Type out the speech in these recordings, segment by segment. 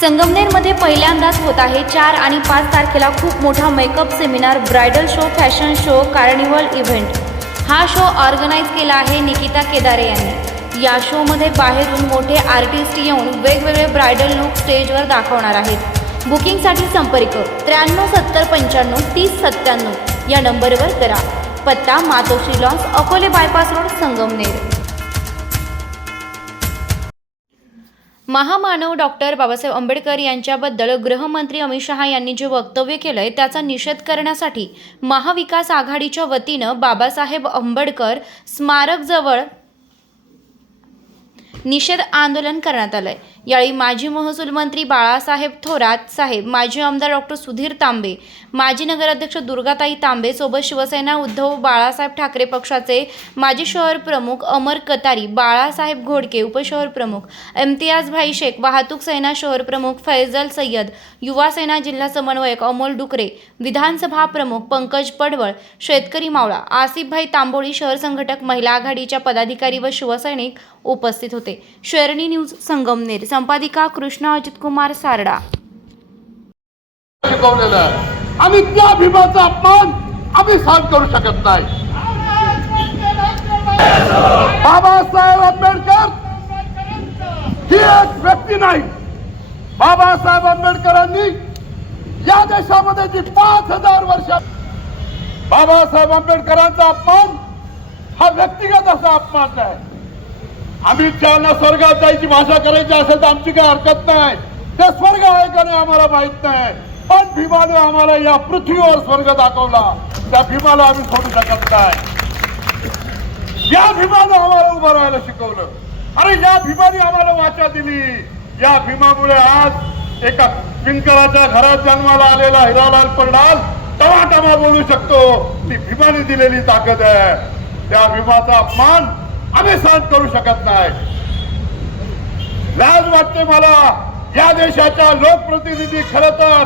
संगमनेरमध्ये पहिल्यांदाच होत आहे 4 आणि 5 तारखेला खूप मोठा makeup seminar, bridal show, fashion show, carnival event. हा शो ऑर्गनाईज केला आहे निकिता केदारे यांनी। या शोमध्ये बाहेरून मोठे आर्टिस्ट येऊन वेगवेगळे ब्रायडल लुक स्टेजवर दाखवणार आहेत। बुकिंगसाठी संपर्क 93 70 95 30 97 या नंबरवर करा। पत्ता Matoshri lawns, Akole bypass road, Sangamner. महामानव डॉक्टर बाबासाहेब आंबेडकर यांच्याबद्दल गृहमंत्री अमित शहा यांनी जे वक्तव्य केलंय त्याचा निषेध करण्यासाठी महाविकास आघाडीच्या वतीनं बाबासाहेब आंबेडकर स्मारकजवळ निषेध आंदोलन करण्यात आलंय। यावेळी माजी महसूल मंत्री बाळासाहेब थोरात साहेब, माजी आमदार डॉक्टर सुधीर तांबे, माजी नगराध्यक्ष दुर्गाताई तांबे सोबत शिवसेना उद्धव बाळासाहेब ठाकरे पक्षाचे माजी शहर प्रमुख अमर कतारी, बाळासाहेब घोडके उपशहर प्रमुख, इम्तियाज भाई शेख, वाहतूक सेना शहर प्रमुख फैजल सय्यद, युवा सेना जिल्हा समन्वयक अमोल डुकरे, विधानसभा प्रमुख पंकज पडवळ, शेतकरी मावळा आसिफ भाई तांबोळी, शहर संघटक, महिला आघाडीच्या पदाधिकारी व शिवसैनिक उपस्थित होते। शेरणी न्यूज संगमनेर, संपादिका कृष्णा अजित कुमार सारडा। आणि त्या भीमाचा अपमान आम्ही सहन करू शकत नाही। बाबासाहेब आंबेडकर ही एक व्यक्ती नाही। बाबासाहेब आंबेडकरांनी या देशामध्ये जी 5000 वर्ष बाबासाहेब आंबेडकरांचा अपमान हा व्यक्तिगत असा अपमान नाही। आम्ही ज्यांना स्वर्गात जायची भाषा करायची असेल तर आमची काही हरकत नाही। ते स्वर्ग आहे का नाही आम्हाला माहित नाही, पण भीमाने आम्हाला या पृथ्वीवर स्वर्ग दाखवला। त्या भीमाला आम्ही सोडू शकत नाही। या भीमाने आम्हाला उभं राहायला शिकवलं। अरे या भीमाने आम्हाला वाचा दिली। या भीमामुळे आज एका पिंकळाच्या घरात जन्माला आलेला हिरालाल परडाल टमाटमा बोलू शकतो। ती भीमाने दिलेली ताकद आहे। त्या भीमाचा अपमान आम्ही सहन करू शकत नाही। लाज वाटते मला या देशाच्या लोकप्रतिनिधी खरं तर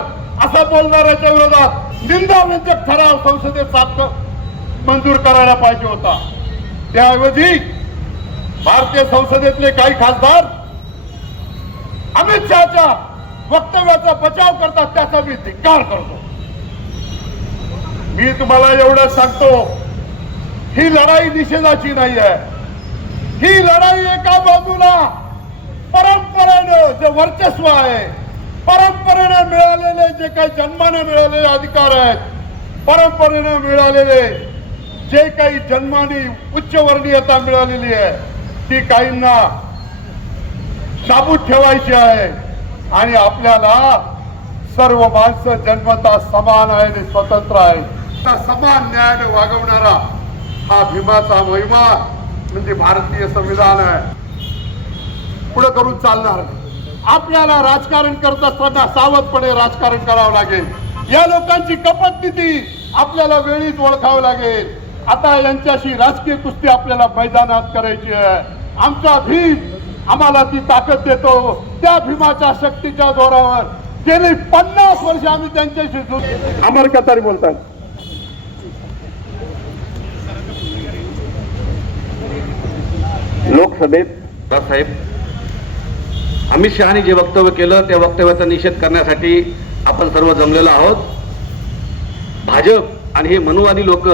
असं बोलणाऱ्याच्या विरोधात निंदाव्यंजक ठराव संसदेत मंजूर करायला पाहिजे होता। त्याऐवजी भारतीय संसदेतले काही खासदार अमित शहाच्या वक्तव्याचा बचाव करतात, त्याचा मी धिक्कार करतो। मी तुम्हाला एवढं सांगतो, ही लढाई निषेधाची नाही आहे। ही लढाई एका बाजूला परंपरेनं जे वर्चस्व आहे, परंपरेनं मिळालेले जे काही जन्माने मिळालेले अधिकार आहेत, परंपरेनं मिळालेले जे काही जन्माने उच्चवर्णीयता मिळालेली आहे, ती काहींना शाबूत ठेवायची आहे। आणि आपल्याला सर्व माणसं जन्मतः समान आहे आणि स्वतंत्र आहे। समान न्यायाने वागवणारा हा भीमाचा महिमा म्हणजे भारतीय संविधान आहे। पुढे करून चालणार नाही। आपल्याला राजकारण करत असताना सावधपणे राजकारण करावं लागेल। या लोकांची कपट नीती आपल्याला वेळीच ओळखावं लागेल। आता यांच्याशी राजकीय कुस्ती आपल्याला मैदानात करायची आहे। आमचा भीम आम्हाला ती ताकद देतो। त्या भीमाच्या शक्तीच्या जोरावर गेली 50 वर्ष आम्ही त्यांच्याशी अमर कतारी बोलतात। लोकसभेत साहेब अमित शहानी जे वक्तव्य केलं त्या वक्तव्याचा निषेध करण्यासाठी आपण सर्व जमलेलो आहोत। भाजप आणि हे मनुवादी लोक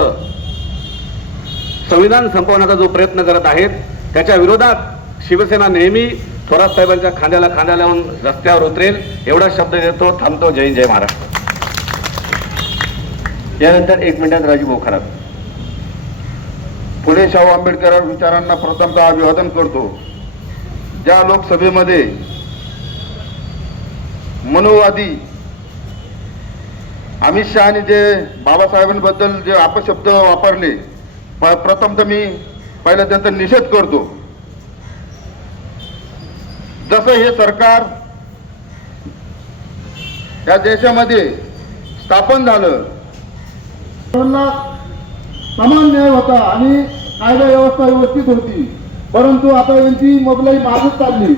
संविधान संपवण्याचा जो प्रयत्न करत आहेत त्याच्या विरोधात शिवसेना नेहमी थोरात साहेबांच्या खांद्याला खांदा लावून रस्त्यावर उतरेल एवढा शब्द देतो। थांबतो। जय जय महाराष्ट्र। यानंतर 1 मिनिटात राजू भाऊ खरात। फुले शाहू आंबेडकर विचारांना प्रथमतः अभिवादन करतो। ज्या लोकसभेमध्ये मनोवादी अमित शहानी जे बाबासाहेबांबद्दल जे अपशब्द वापरले, प्रथमतः मी पहिला त्यांचा निषेध करतो। जसं हे सरकार या देशामध्ये स्थापन झालं, समान न्याय होता आणि कायदा व्यवस्था व्यवस्थित होती। परंतु आता यांची मोगलाई मागच चालली।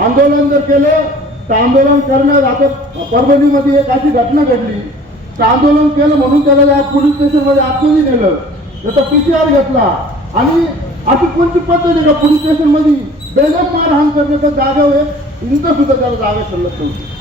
आंदोलन जर केलं तर आंदोलन करण्यात आता परभणीमध्ये एक अशी घटना घडली तर आंदोलन केलं म्हणून त्याला पोलीस स्टेशन मध्ये आतमध्ये नेलं, त्याचा PCR घेतला आणि अशी कोणती पद्धत आहे का पोलीस स्टेशन मध्ये बेदम मारहाण करण्याचा जागा आहे, इनका सुद्धा त्याला जागा शिल्लक नव्हती.